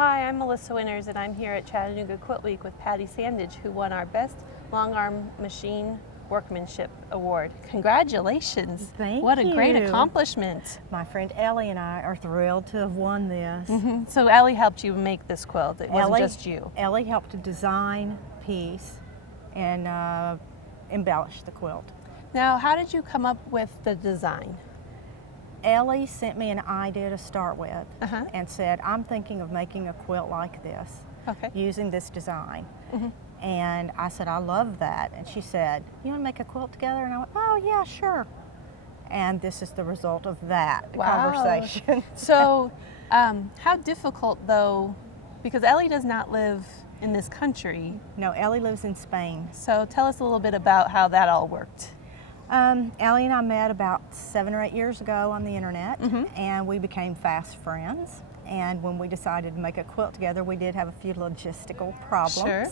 Hi, I'm Melissa Winters, and I'm here at Chattanooga Quilt Week with Patti Sandage, who won our Best Longarm Machine Workmanship Award. Congratulations. Thank What a you. great accomplishment. My friend Ellie and I are thrilled to have won this. So Ellie helped you make this quilt. It wasn't Ellie, just you. Ellie helped to design, piece, and embellish the quilt. Now, how did you come up with the design? Ellie sent me an idea to start with Uh-huh. and said, I'm thinking of making a quilt like this, Okay. using this design. Mhm. And I said, I love that. And she said, you want to make a quilt together? And I went, oh yeah, sure. And this is the result of that Wow. conversation. So, how difficult though, because Ellie does not live in this country. No, Ellie lives in Spain. So tell us a little bit about how that all worked. Ellie and I met about 7 or 8 years ago on the internet, Mhm. and we became fast friends. And when we decided to make a quilt together, we did have a few logistical problems. Sure.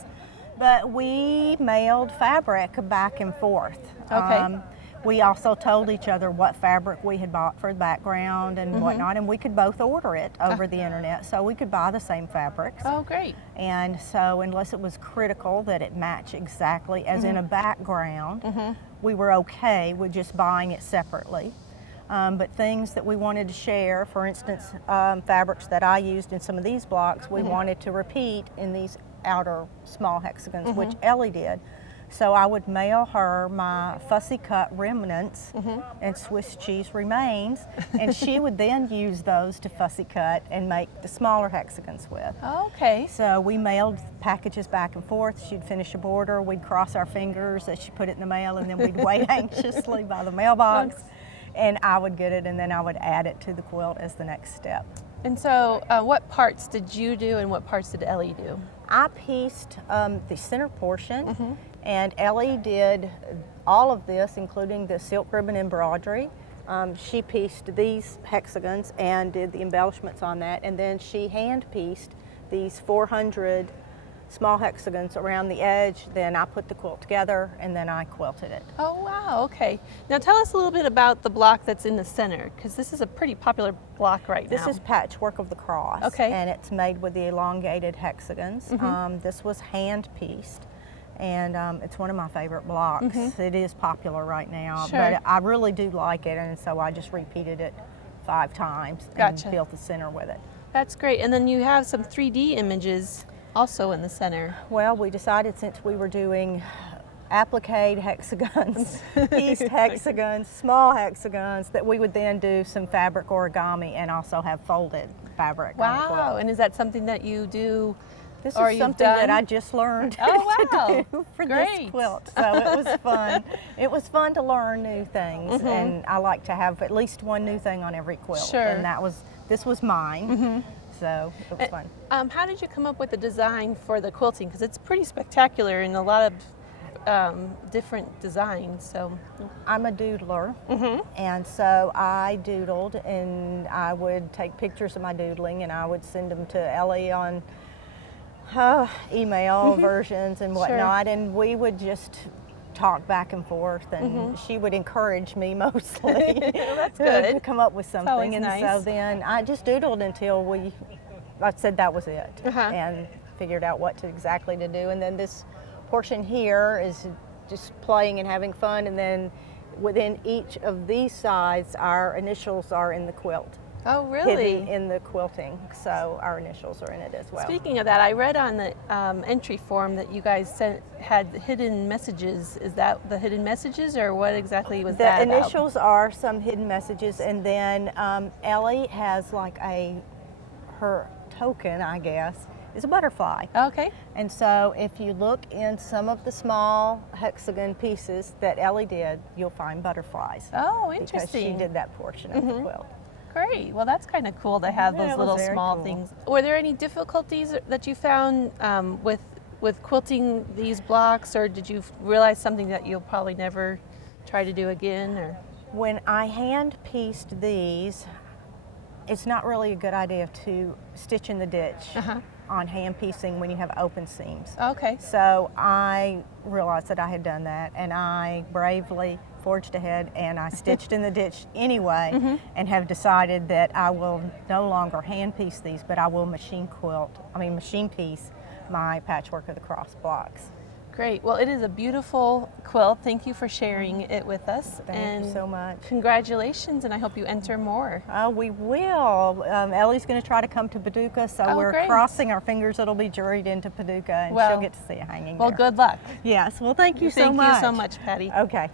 But we mailed fabric back and forth. Okay. We also told each other what fabric we had bought for the background and whatnot, and we could both order it over the internet, so we could buy the same fabrics. Oh, great. And so unless it was critical that it match exactly as in a background, we were okay with just buying it separately. But things that we wanted to share, for instance, fabrics that I used in some of these blocks, we wanted to repeat in these outer small hexagons, which Ellie did. So I would mail her my fussy cut remnants and Swiss cheese remains, and she would then use those to fussy cut and make the smaller hexagons with. Okay. So we mailed packages back and forth. She'd finish a border, we'd cross our fingers as she put it in the mail, and then we'd wait anxiously by the mailbox, and I would get it, and then I would add it to the quilt as the next step. And so what parts did you do and what parts did Ellie do? I pieced the center portion, and Ellie did all of this, including the silk ribbon embroidery. She pieced these hexagons and did the embellishments on that, and then she hand pieced these 400 small hexagons around the edge. Then I put the quilt together, and then I quilted it. Oh, wow. Okay. Now tell us a little bit about the block that's in the center, because this is a pretty popular block right now. This is Patchwork of the Cross, Okay. and it's made with the elongated hexagons. This was hand pieced, and it's one of my favorite blocks. It is popular right now, Sure. but I really do like it, and so I just repeated it 5 times Gotcha. and built the center with it. That's great. And then you have some 3D images also in the center. Well, we decided since we were doing applique hexagons, pieced hexagons, small hexagons, that we would then do some fabric origami and also have folded fabric on the Wow. quilt. And is that something that you do? This or is you've something that done? I just learned Oh, to wow. do for Great. this quilt. So it was fun. It was fun to learn new things, and I like to have at least one new thing on every quilt. Sure. And this was mine. So it was fun. How did you come up with the design for the quilting? Because it's pretty spectacular and a lot of different designs. So I'm a doodler, and so I doodled, and I would take pictures of my doodling, and I would send them to Ellie on email versions and whatnot, and we would just talk back and forth, and she would encourage me mostly that's good. to come up with something. always And nice. so then I just doodled until I said that was it, and figured out what exactly to do. And then this portion here is just playing and having fun, and then within each of these sides our initials are in the quilt. Oh, really? Hidden in the quilting, so our initials are in it as well. Speaking of that, I read on the entry form that you guys had hidden messages. Is that the hidden messages, or what exactly was that The about? initials are some hidden messages, and then Ellie has like her token, I guess, is a butterfly. Okay. And so if you look in some of the small hexagon pieces that Ellie did, you'll find butterflies. Oh, Because interesting. she did that portion of the quilt. Great. Well, that's kind of cool to have Yeah, those it was little very small cool. things. Were there any difficulties that you found with quilting these blocks, or did you realize something that you'll probably never try to do again? Or When I hand pieced these, it's not really a good idea to stitch in the ditch on hand piecing when you have open seams. okay. So I realized that I had done that, and I bravely forged ahead and I stitched in the ditch anyway, and have decided that I will no longer hand piece these, but I will machine piece my Patchwork of the Cross blocks. Great. Well, it is a beautiful quilt. Thank you for sharing it with us. Thank you so much. Congratulations, and I hope you enter more. Oh, we will. Ellie's going to try to come to Paducah, so we're great. crossing our fingers it'll be juried into Paducah, and she'll get to see it hanging Well, there. good luck. Yes. Well, thank you so much. Thank you so much, Patti. Okay.